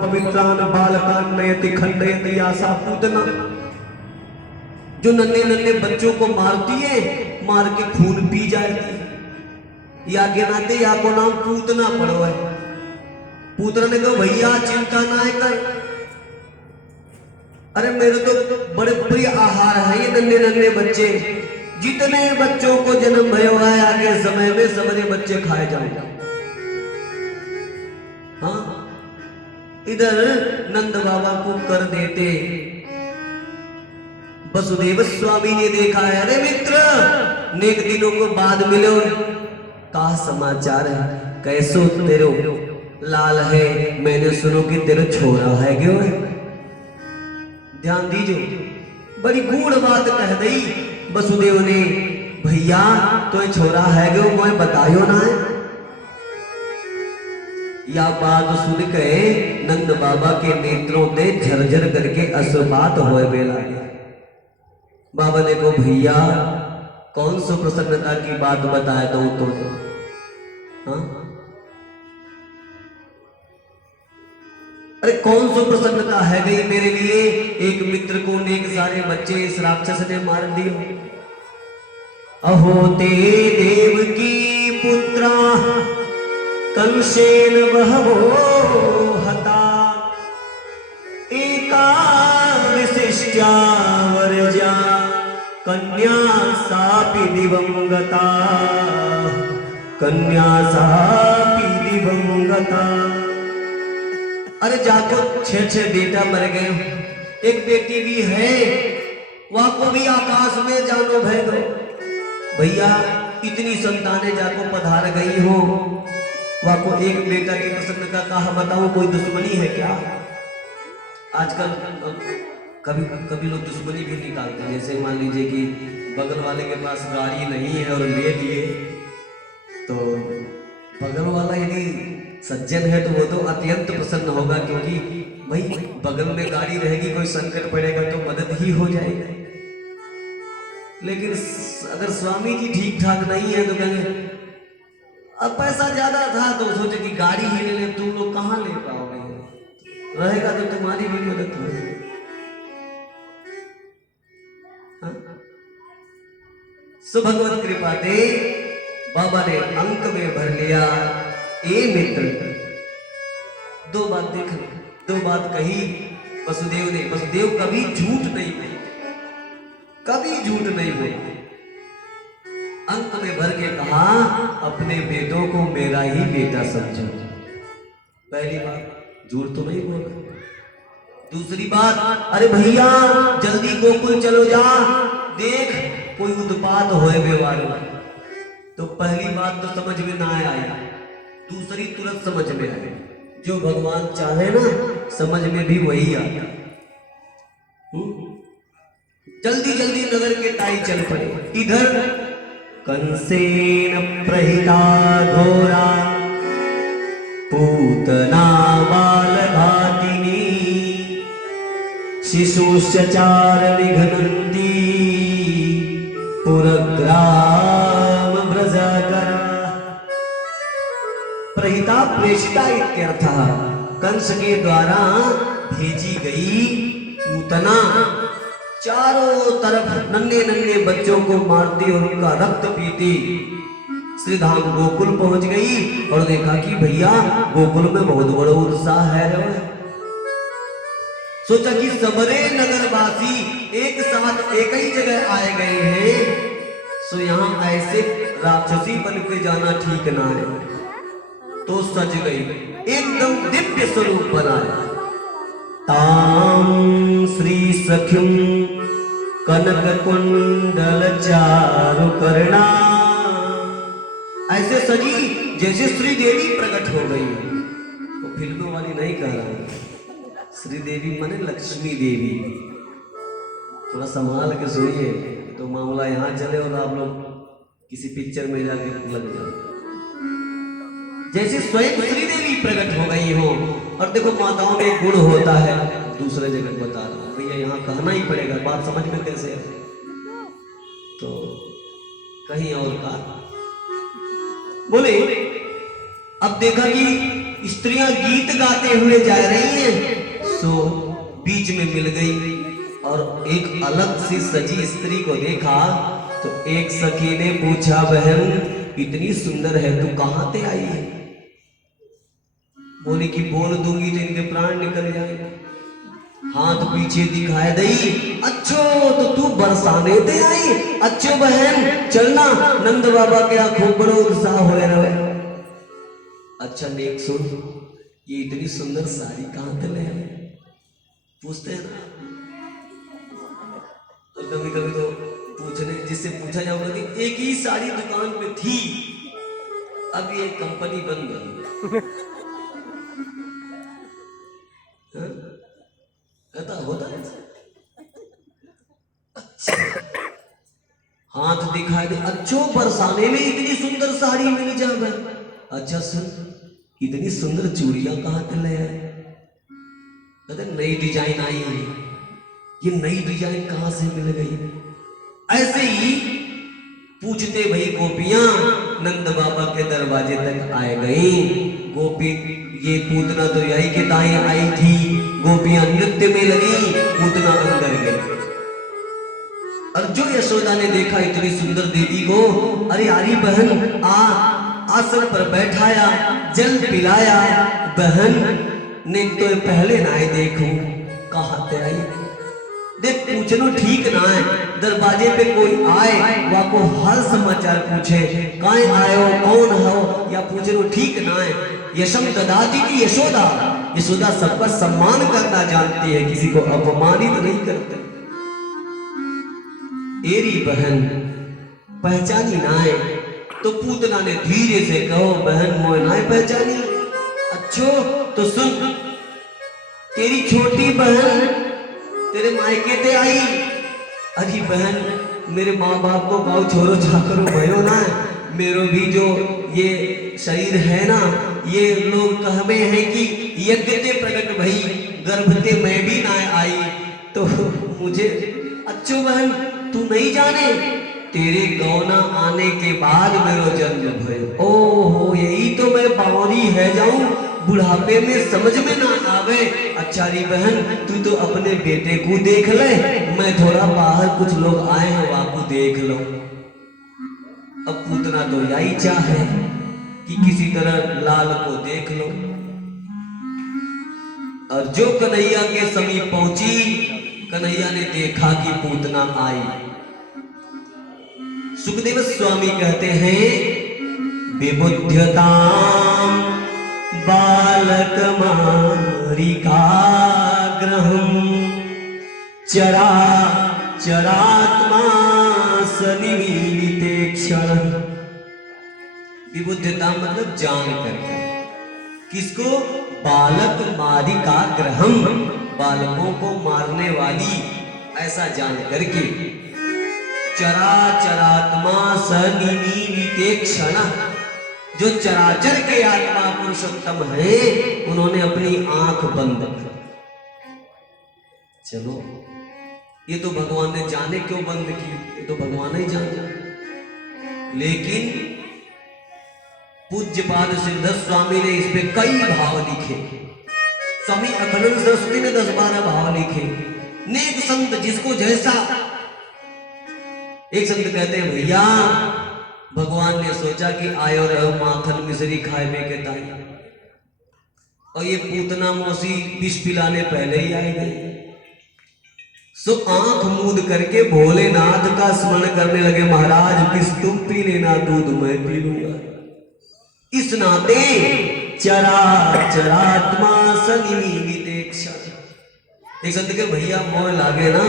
पवित्रान बालकान नयति खंडयति आशा पूतना। जो नन्हे नन्हे बच्चों को मारती है, मार के खून पी जाती है, या के नाते या को नाम पूतना पड़ो है। पूतना ने कहा भैया चिंता ना है कर, अरे मेरे तो बड़े प्रिय आहार है ये नन्हे नन्हे बच्चे, जितने बच्चों को जन्म भयो है आगे समय में सबरे बच्चे खाए जाएंगे। हाँ, इधर नंद बाबा को कर देते। वसुदेव स्वामी ने देखा है, अरे मित्र नेक दिनों को बाद मिलो, का समाचार है, कैसो तेरो लाल है, मैंने सुनो कि तेरा छोरा है क्यों है। ध्यान दीजो, बड़ी गूढ़ बात कह दी वसुदेव ने, भैया तो छोरा है क्यों मैं बतायो ना है। या बात सुन के नंद बाबा के नेत्रों से झरझर करके अश्रुपात होए बेला। बाबा ने को भैया कौन सी प्रसन्नता की बात बताए दो तो। हाँ? अरे कौन सी प्रसन्नता है गई मेरे लिए, एक मित्र को नेक सारे बच्चे इस राक्षस ने मार दिए। अहो ते देव की पुत्रा कंसेन बहवो हता, एका विशिष्टा वर्जा कन्या सापि दिवंगता, कन्या सापि दिवंगता। अरे जाको 6 बेटा मर गए, एक बेटी भी है, वहां को भी आकाश में जानो भय दो। भैया इतनी संतानें जाको पधार गई हो, वहां को एक बेटा की प्रसन्नता कहा बताओ, कोई दुश्मनी है क्या। आजकल कभी कभी लोग दुश्मनी भी निकालते हैं, जैसे मान लीजिए कि बगल वाले के पास गाड़ी नहीं है और ले लिए, तो बगल वाला यदि सज्जन है तो वो तो अत्यंत प्रसन्न होगा, क्योंकि भाई बगल में गाड़ी रहेगी, कोई संकट पड़ेगा तो मदद ही हो जाएगी। लेकिन अगर स्वामी जी ठीक ठाक नहीं है तो कहेंगे अब पैसा ज्यादा था तो सोचे कि गाड़ी ही ले ले, तुम लोग कहाँ ले पाओगे, रहेगा तो तुम्हारी भी मदद होगी। सो भगवत कृपा से बाबा ने अंक में भर लिया। ए मित्र, दो बात देख, दो बात कही वसुदेव ने। वसुदेव कभी झूठ नहीं बोले, कभी झूठ नहीं बोले। अंक में भर के कहा अपने बेटों को मेरा ही बेटा समझो। पहली बात झूठ तो नहीं बोला। दूसरी बात, अरे भैया जल्दी गोकुल चलो जा, देख कोई उत्पात होए व्यवहार में। तो पहली बात तो समझ में ना आई, दूसरी तुरंत समझ में आई। जो भगवान चाहे ना समझ में भी वही आता। जल्दी जल्दी नगर के ताई चल पड़े। इधर कंसेन प्रहिता घोरा पूतना बालघातिनी, शिशुश्चार निघनन्ति पुरग्राम व्रजकरा। प्रहिता प्रेषिता इत्यर्थः, कंस के द्वारा भेजी गई पूतना चारों तरफ नन्हे नन्हे बच्चों को मारती और उनका रक्त पीती श्रीधाम गोकुल पहुंच गई और देखा कि भैया गोकुल में बहुत बड़ा उत्साह है। सोचा कि सबरे नगरवासी एक साथ एक ही जगह आए गए हैं, सो यहाँ ऐसे राक्षसी बन के जाना ठीक ना है। तो सज गई, एकदम दिव्य स्वरूप बनाया। ताम श्री सख्युम कनक कुंडल चारु कर्णा, ऐसे सजी जैसे श्री देवी प्रकट हो गई। तो फिल्मों वाली नहीं कह रहा, श्री देवी माने लक्ष्मी देवी। थोड़ा संभाल के सुनिए, तो मामला यहाँ चले और आप लोग किसी पिक्चर में जाके लग जाओ। जैसे स्वयं श्री देवी प्रकट हो गई हो। और देखो माताओं में एक गुण होता है, दूसरे जगह बता रहा हूं भैया, यहाँ कहना ही पड़ेगा, बात समझ में कैसे है। तो कहीं और का बोले, अब देखा कि स्त्रियां गीत गाते हुए जा रही हैं, सो बीच में मिल गई और एक अलग सी सजी स्त्री को देखा तो एक सखी ने पूछा, बहन इतनी सुंदर है तू कहां से आई है? बोली कि बोल दूंगी तो इनके प्राण निकल जाएंगे। हाथ पीछे दिखाए दई, अच्छो तो तू बरसाने दे आई, अच्छो बहन चलना नंद बाबा के खूब बड़ो उत्साह हो रहे। अच्छा नेक सुन, ये इतनी सुंदर साड़ी कहां से ले आए? पूछते हैं ना, और कभी कभी तो पूछने जिससे पूछा जाऊंगा कि एक ही साड़ी दुकान पे थी, अब ये कंपनी बन गई। कहता होता है अच्छा, हाथ दिखाई दे, अच्छो बरसाने में इतनी सुंदर साड़ी मिल जाए। अच्छा सुन, इतनी सुंदर चूड़ियां कहां से ले आए? कहते नई डिजाइन आई है। ये नई डिजाइन कहां से मिल गई? ऐसे ही पूछते भाई गोपियां नंद बाबा के दरवाजे तक आए गई। गोपी ये पूतना तो यही के दाएं आई थी, गोपियां नृत्य में लगी, पूतना अंदर गई। और जो यशोदा ने देखा इतनी सुंदर देवी को, अरे आरी बहन आ, आसन पर बैठाया, जल पिलाया। बहन ने तो पहले ना देखूं कहां से आई, देख पूछनो ठीक ना है। दरवाजे पे कोई आए वाको हर समाचार पूछे, काहे आयो कौन हो, या पूछनो ठीक ना है। यशम ददाती की यशोदा, यशोदा सबका सम्मान करना जानती है, किसी को अपमानित नहीं करती। एरी बहन पहचानी ना है, तो पूतना ने धीरे से कहो, बहन मोए ना पहचानी। अच्छो तो सुन, तेरी छोटी बहन तेरे मायके ते आई। अजी बहन मेरे माँ बाप को गाँव छोरो छाकरो भयो ना, मेरो भी जो ये शरीर है ना, ये लोग कहवे हैं कि यज्ञ ते प्रकट भई, गर्भ ते मैं भी ना आई, तो मुझे अच्छो बहन तू नहीं जाने, तेरे गौना आने के बाद मेरो जन्म भयो। ओहो यही तो मैं बावरी है जाऊं, बुढ़ापे में समझ में ना आवे। अच्छा री बहन तू तो अपने बेटे को देख ले, मैं थोड़ा बाहर कुछ लोग आए हैं वाको देख लो। अब पूतना तो यही चाहे कि किसी तरह लाल को देख लो। और जो कन्हैया के समीप पहुंची, कन्हैया ने देखा कि पूतना आई। सुखदेव स्वामी कहते हैं, विबुध्यताम बालक मारिकाग्रहम चरा चरात्मा सनिमीलिते क्षण। विबुध्यता मतलब जान करके, किसको? बालक मारिकाग्रहम, बालकों को मारने वाली, ऐसा जान करके। चरा चरात्मा सनिमीलिते क्षण, जो चराचर के आत्मा पुरुषोत्तम है, उन्होंने अपनी आंख बंद कर। चलो ये तो भगवान ने जाने क्यों बंद की, ये तो भगवान ही जाने। लेकिन पूज्यपाद सिद्धर स्वामी ने इस पे कई भाव लिखे। स्वामी अखंड सरस्वती ने 10-12 भाव लिखे। नेक संत जिसको जैसा, एक संत कहते हैं भैया भगवान ने सोचा कि आयो रहो माखन मिश्री खाए में के ताई, और ये पूतना मौसी विष पिलाने पहले ही आई गई। सो आंख मूंद करके भोलेनाथ का स्मरण करने लगे, महाराज किस तुम पी लेना दूध मैं पी लूंगा। इस नाते चरा चरात्मा सनिमीलिते क्षण। एक संत के भैया मोह लागे ना,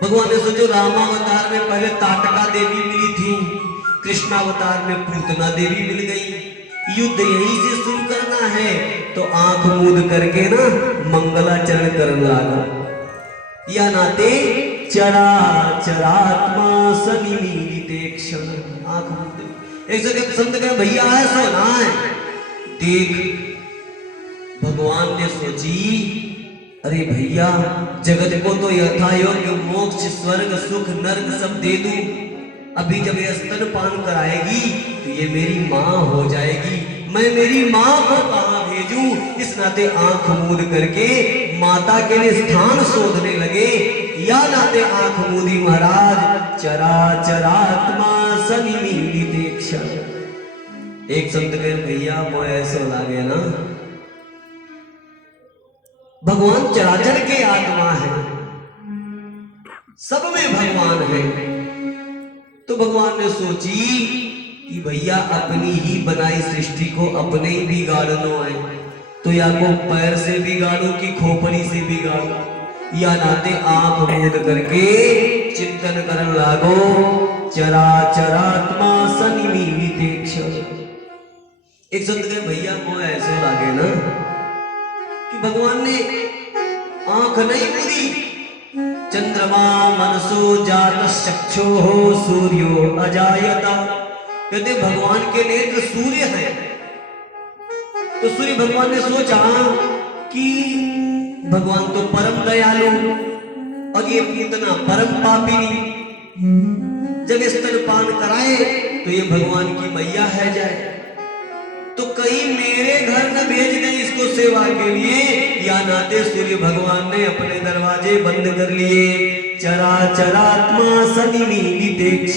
भगवान ने सोचो रामावतार में पहले ताटका देवी मिली थी, कृष्णावतार में पूतना देवी मिल गई, युद्ध यहीं से शुरू करना है, तो आंख मूंद करके ना मंगलाचरण करने लगा। या नाते चरा चरात्मा सनिमीलिते क्षण, आंख मूंद। एक जगह संत कहे भैया ऐसा ना है, देख भगवान ने सोची, अरे भैया जगत को तो यथा योग्य मोक्ष स्वर्ग सुख नर्क सब दे दूं, अभी जब ये स्तनपान कराएगी तो ये मेरी माँ हो जाएगी, मैं मेरी माँ को कहाँ भेजूं? इस नाते आंख मूंद करके माता के लिए स्थान शोधने लगे। या नाते आंख मूंदी महाराज चराचरात्मा सनिमीलितेक्ष। एक संत के भैया मोह ऐसा लागे ना, भगवान चराचर के आत्मा है, सब में भगवान है। तो भगवान ने सोची कि भैया अपनी ही बनाई सृष्टि को अपने ही बिगाड़नो है, तो या को पैर से बिगाड़ो कि खोपड़ी से बिगाड़ो। या नाते आंख मूंद करके चिंतन करन लागो चराचरात्मा सनिमीलितेक्ष। एक संत के भैया को ऐसे लागे ना कि भगवान ने आंख नहीं मूंदी। चंद्रमा मनसो जात चक्षो हो सूर्यो अजायता। कहते भगवान के नेत्र सूर्य है। तो सूर्य भगवान ने सोचा कि भगवान तो परम दयालु और ये पूतना परम पापिनी, जब स्तनपान कराए तो ये भगवान की मैया है जाए, तो कहीं मेरे घर न भेज दे इसको सेवा के लिए। या नाते सूर्य भगवान ने अपने दरवाजे बंद कर लिए। चराचरात्मा सनिमीलितेक्ष।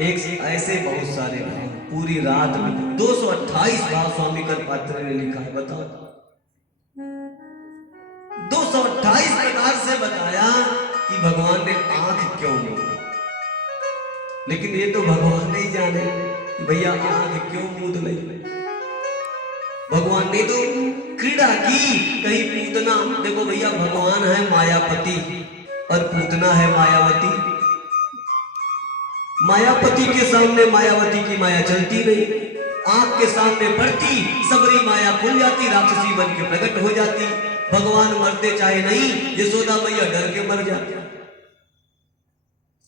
एक ऐसे बहुत सारे भाव पूरी रात में 228 भाव स्वामी करपात्र ने लिखा है। बताओ 228 प्रकार से बताया कि भगवान ने आंख क्यों मूंदी। लेकिन ये तो भगवान नहीं जाने कि भैया आंख क्यों मूंद ली। भगवान ने तो क्रीड़ा की। कहीं पूतना, देखो भैया भगवान है मायापति और पूतना है मायावती। मायापति के सामने मायावती की माया चलती नहीं। आंख के सामने पड़ती सबरी माया खुल जाती, राक्षसी बन के प्रकट हो जाती। भगवान मरते चाहे नहीं, यशोदा मैया डर के मर जाती।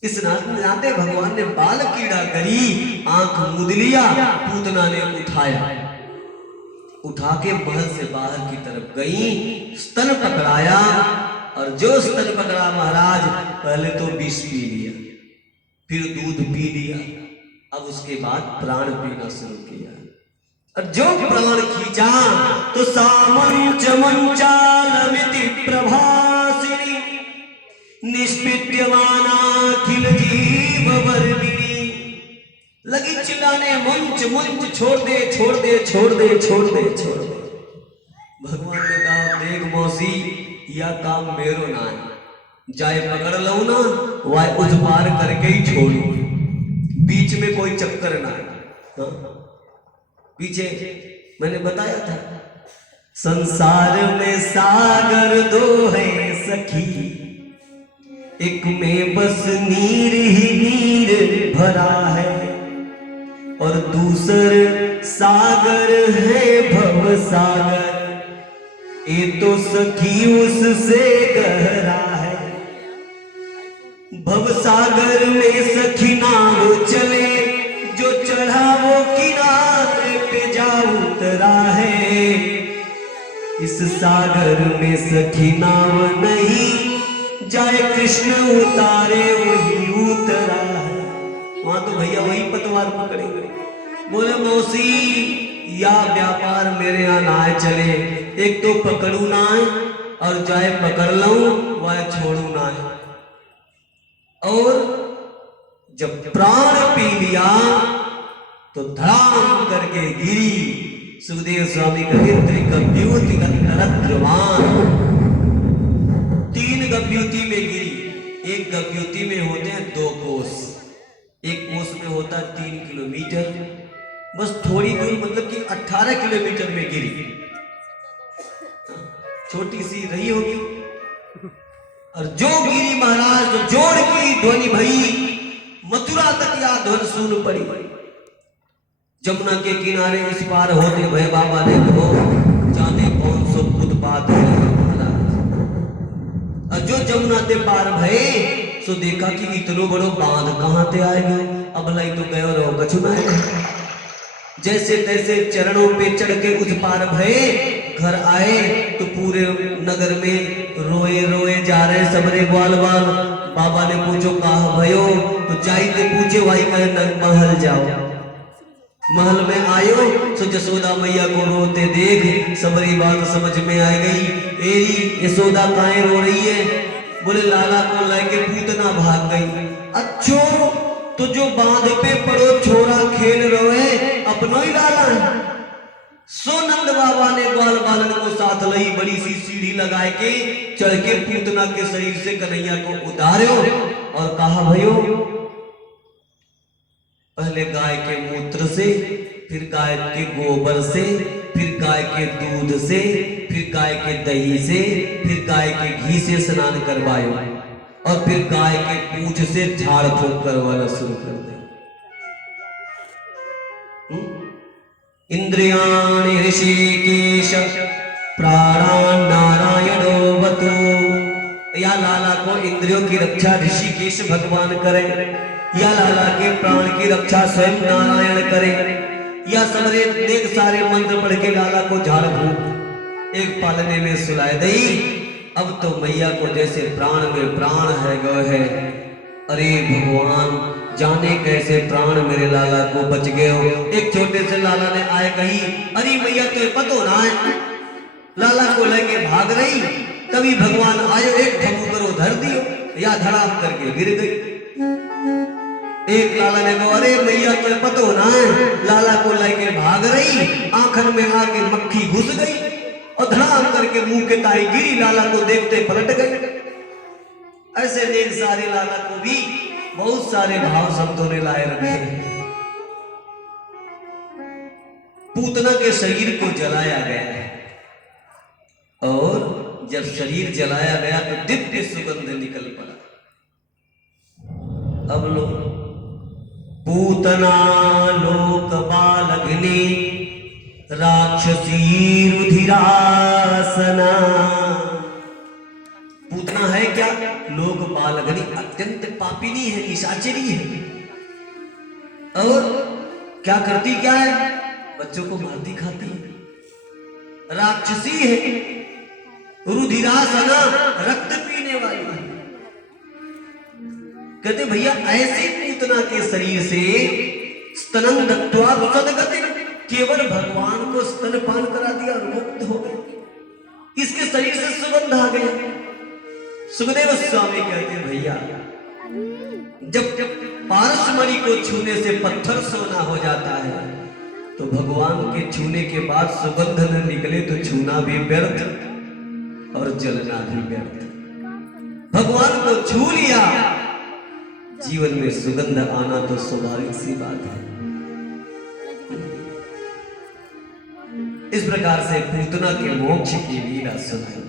इस नाते भगवान ने बाल कीड़ा करी, आंख मूंद लिया। पूतना ने उठा के महल से बाहर की तरफ गई, स्तन पकड़ाया और जो स्तन पकड़ा महाराज पहले तो विष पी लिया, फिर दूध पी लिया, अब उसके बाद प्राण पीना शुरू किया। और जो प्राण खींचा तो सामंच मंचालमिति प्रभासिनी निष्पिट्यमाना अखिल जीव वर्मिनी। लगी चिल्लाने मंच मंच छोड़ दे छोड़ दे छोड़ दे छोड़ दे छोड़ दे। भगवान ने कहा देख मौसी या काम मेरो ना है, जाए पकड़ लो ना वह उस पार करके ही छोड़ू, बीच में कोई चक्कर ना है। पीछे मैंने बताया था संसार में सागर दो है सखी, एक में बस नीर ही नीर भरा है और दूसर सागर है भव सागर, ये तो सखी उससे गहरा है। भव सागर में सखी नाव चले, जो चढ़ा वो किनारे पे जा उतरा है। इस सागर में सखी नाव नहीं, जाए कृष्ण उतारे वही उतरा है। वहां तो भैया वही पतवार पकड़ेंगे। बोले मौसी या व्यापार मेरे यहाँ ना चले, एक तो पकड़ू ना है और जाए पकड़ लूं वह छोड़ू ना है। और जब प्राण पी लिया तो धड़ाम करके गिरी। सुखदेव स्वामी कहते गभ्युति तीन गभ्युति में गिरी। एक गभ्युति में होते हैं 2 कोस, एक कोस में होता है 3 किलोमीटर, बस थोड़ी दूर मतलब कि 18 किलोमीटर में गिरी। छोटी सी रही होगी और जो गिरी महाराज तो जोर की ध्वनि भई, मथुरा तक या ध्वनि सुन पड़ी। जमुना के किनारे इस पार होते भय बाबा ने कहो जाने कौन सो उत्पात है महाराज। और जो जमुना ते पार भये सो देखा कि इतनो बड़ो बांध कहां ते आएगा। अब लाई तो गयो रहो कछु ना है। जैसे तैसे चरणों पे चढ़ के उस पार भये, घर आए तो पूरे नगर में रोए रोए जा रहे सबरे ग्वाल बाल। बाबा ने पूछो कहा भयो तो जाई के पूछे भाई कहे महल जाओ। महल में आयो सो जसोदा मैया को रोते देख सबरी बात समझ में आ गई। एरी यशोदा काहे रो रही है? बोले लाला को लेके पूतना भाग गई। अच्छो तो जो बांध पे पड़ो छोरा खेल रोए अपनो ही लाला है। सो नंद बाबा ने ग्वाल बालन को साथ लई बड़ी सी सीढ़ी लगाए के चढ़ के पूतना के शरीर से कन्हैया को उतारो और कहा भयो पहले गाय के मूत्र से, फिर गाय के गोबर से, फिर गाय के दूध से, फिर गाय के दही से, फिर गाय के घी से स्नान करवायो और फिर गाय के पूंछ से झाड़ फूंक करवाना शुरू कर दे। इंद्रियाणि ऋषिकेश प्राणान् नारायणो वतु। या लाला को इंद्रियों की रक्षा ऋषिकेश भगवान करे, या लाला के प्राण की रक्षा स्वयं नारायण करे, या समरे देख सारे मंत्र पढ़ के लाला को झाड़ फूंक एक पालने में सुलाए दई। अब तो मैया को जैसे प्राण में प्राण है गए है। अरे भगवान जाने कैसे प्राण मेरे लाला को बच गए हो। एक छोटे से लाला ने आए कही अरे मैया तो पतो ना है। लाला को लेके भाग रही तभी भगवान आयो एक ठमुकर धर दियो या धड़ाम करके गिर गई। एक लाला ने कहा अरे मैया तो पतो ना है। लाला को लेके भाग रही आंखन में आके मक्खी घुस गई और धड़ाम करके मुंह के ताई गिरी। लाला को देखते पलट गई। ऐसे देख सारे लाला को भी बहुत सारे भाव शब्दों ने लाए रखे। पूतना के शरीर को जलाया गया है और जब शरीर जलाया गया तो दिव्य सुगंध निकल पड़ा। अब लोग पूतना लोक बालघिनी राक्षसी रुधिरासना। पूतना है क्या? लोक बालघनी, अत्यंत पापिनी है, निशाचरी है। और क्या करती क्या है? बच्चों को मारती खाती है। राक्षसी है, रुधिरासना, रक्त पीने वाली है। कहते भैया ऐसे पूतना के शरीर से स्तनं दत्त्वा सद्गति, केवल भगवान को स्तनपान करा दिया और मुक्त हो गए। इसके शरीर से सुगंध आ गया। सुखदेव स्वामी कहते भैया जब पारसमणि को छूने से पत्थर सोना हो जाता है तो भगवान के छूने के बाद सुगंध न निकले तो छूना भी व्यर्थ और जलना भी व्यर्थ। भगवान को छू लिया, जीवन में सुगंध आना तो स्वाभाविक सी बात है। इस प्रकार से पूतना के मोक्ष की लीला सुनाई।